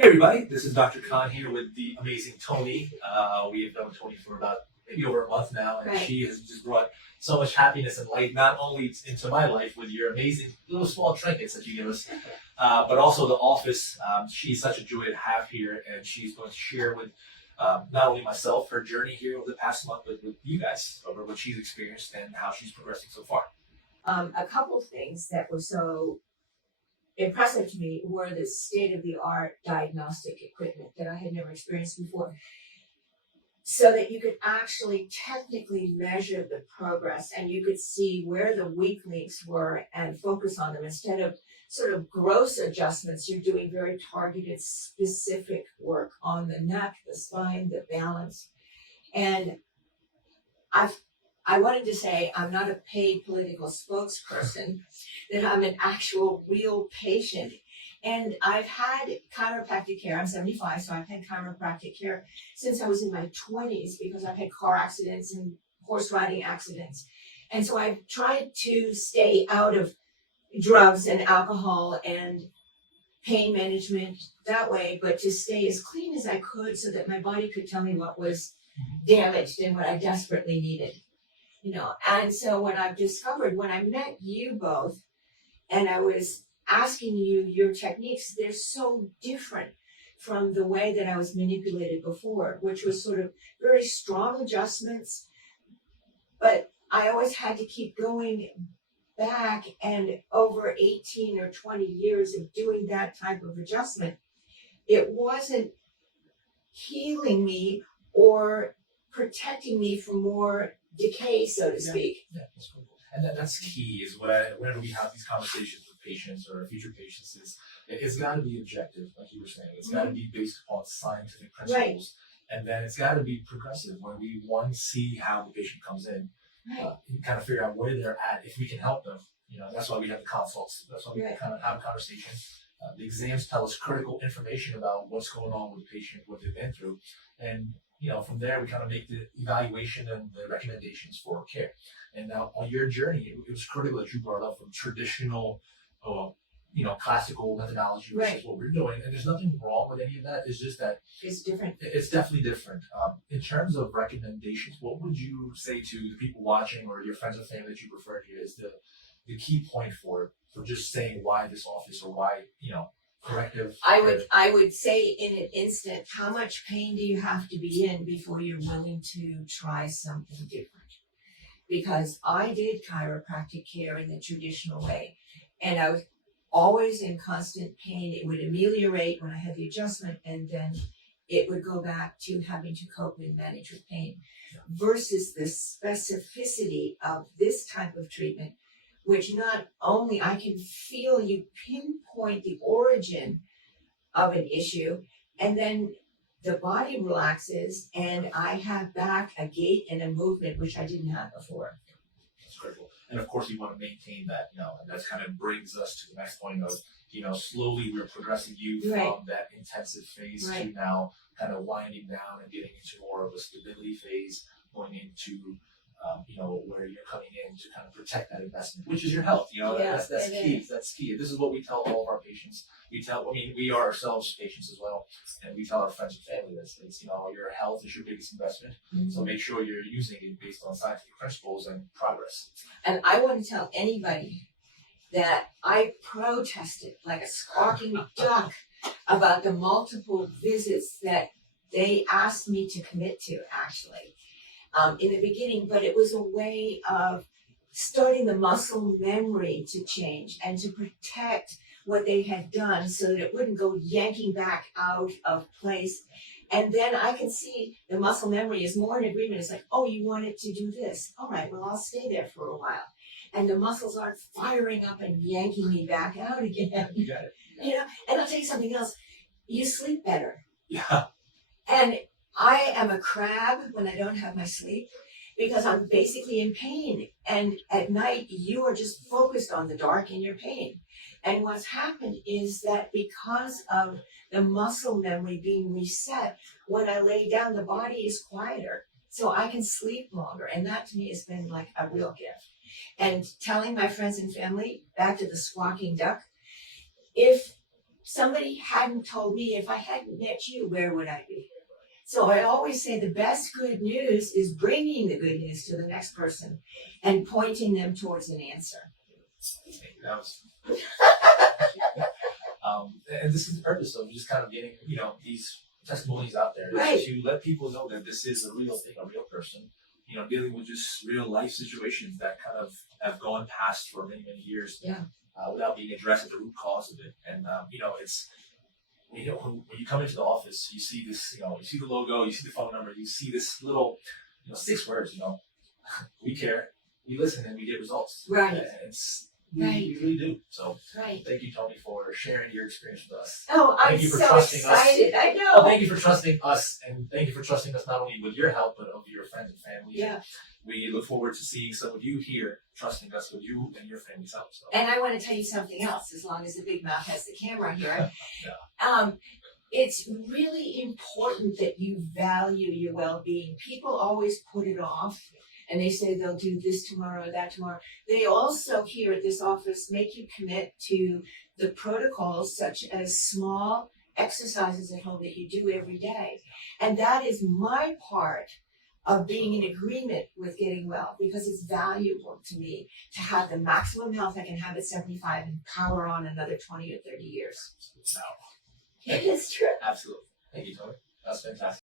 Hey everybody, this is Dr. Khan here with the amazing Toni. We have known Toni for about maybe over a month now, and she has just brought so much happiness and light, not only into my life with your amazing little small trinkets that you give us, but also the office. She's such a joy to have here, and she's going to share with not only myself her journey here over the past month, but with you guys over what she's experienced and how she's progressing so far. A couple of things that were so impressive to me were the state-of-the-art diagnostic equipment that I had never experienced before, so that you could actually technically measure the progress and you could see where the weak links were and focus on them instead of sort of gross adjustments. You're doing very targeted, specific work on the neck, the spine, the balance. And I wanted to say I'm not a paid political spokesperson, that I'm an actual real patient. And I've had chiropractic care. I'm 75, so I've had chiropractic care since I was in my 20s because I've had car accidents and horse riding accidents. And so I've tried to stay out of drugs and alcohol and pain management that way, but to stay as clean as I could so that my body could tell me what was damaged and what I desperately needed. And so when I've discovered, when I met you both and I was asking you your techniques, they're so different from the way that I was manipulated before, which was sort of very strong adjustments. But I always had to keep going back, and over 18 or 20 years of doing that type of adjustment, it wasn't healing me or protecting me from more decay, so to speak. Yeah, that's cool. And that's key. Is whenever we have these conversations with patients or future patients, it's got to be objective, like you were saying. It's got to be based upon scientific principles, and then it's got to be progressive. Where we see how the patient comes in, and kind of figure out where they're at, if we can help them. That's why we have the consults. That's why we kind of have a conversation. The exams tell us critical information about what's going on with the patient, what they've been through, and from there, we kind of make the evaluation and the recommendations for care. And now on your journey, it was critical that you brought up from traditional, classical methodology, which is what we're doing. And there's nothing wrong with any of that. It's just that it's different. It's definitely different. In terms of recommendations, what would you say to the people watching or your friends or family that you referred to as the key point for just saying why this office or why, Corrective? I would say in an instant, how much pain do you have to be in before you're willing to try something different? Because I did chiropractic care in the traditional way, and I was always in constant pain. It would ameliorate when I had the adjustment, and then it would go back to having to cope and manage with pain. Versus the specificity of this type of treatment, which not only I can feel you pinpoint the origin of an issue, and then the body relaxes and I have back a gait and a movement which I didn't have before. That's critical. And of course, you want to maintain that, and that kind of brings us to the next point of, slowly we're progressing you from that intensive phase to now kind of winding down and getting into more of a stability phase, going into where you're coming in to kind of protect that investment, which is your health. That's key. That's key. This is what we tell all of our patients. We are ourselves patients as well, and we tell our friends and family this. It's, your health is your biggest investment. Mm-hmm. So make sure you're using it based on scientific principles and progress. And I want to tell anybody that I protested like a squawking duck about the multiple visits that they asked me to commit to, actually. In the beginning, but it was a way of starting the muscle memory to change and to protect what they had done so that it wouldn't go yanking back out of place. And then I can see the muscle memory is more in agreement. It's like, oh, you wanted to do this. All right, well, I'll stay there for a while. And the muscles aren't firing up and yanking me back out again. You got it. And I'll tell you something else. You sleep better. Yeah. And I am a crab when I don't have my sleep because I'm basically in pain. And at night, you are just focused on the dark and your pain. And what's happened is that because of the muscle memory being reset, when I lay down, the body is quieter. So I can sleep longer. And that to me has been like a real gift. And telling my friends and family, back to the squawking duck, if somebody hadn't told me, if I hadn't met you, where would I be? So I always say the best good news is bringing the good news to the next person and pointing them towards an answer. That was, and this is the purpose of just kind of getting, these testimonies out there, Right. is to let people know that this is a real thing, a real person, dealing with just real life situations that kind of have gone past for many, many years. Yeah. Without being addressed at the root cause of it. And, it's, when you come into the office, you see this, you see the logo, you see the phone number, you see this little, 6 words, we care, we listen, and we get results. Right. And we really do. So Right. thank you, Toni, for sharing your experience with us. Oh, I'm Thank you for so trusting us. excited. I know. Well, thank you for trusting us, and thank you for trusting us not only with your help, but of your friends and family. Yeah. We look forward to seeing some of you here trusting us with you and your family's help. So. And I want to tell you something else, as long as the big mouth has the camera here. Yeah. It's really important that you value your well-being. People always put it off, and they say they'll do this tomorrow or that tomorrow. They also here at this office make you commit to the protocols, such as small exercises at home that you do every day. And that is my part of being in agreement with getting well, because it's valuable to me to have the maximum health I can have at 75 and power on another 20 or 30 years. No. It is true. Absolutely. Thank you, Toni. That's fantastic.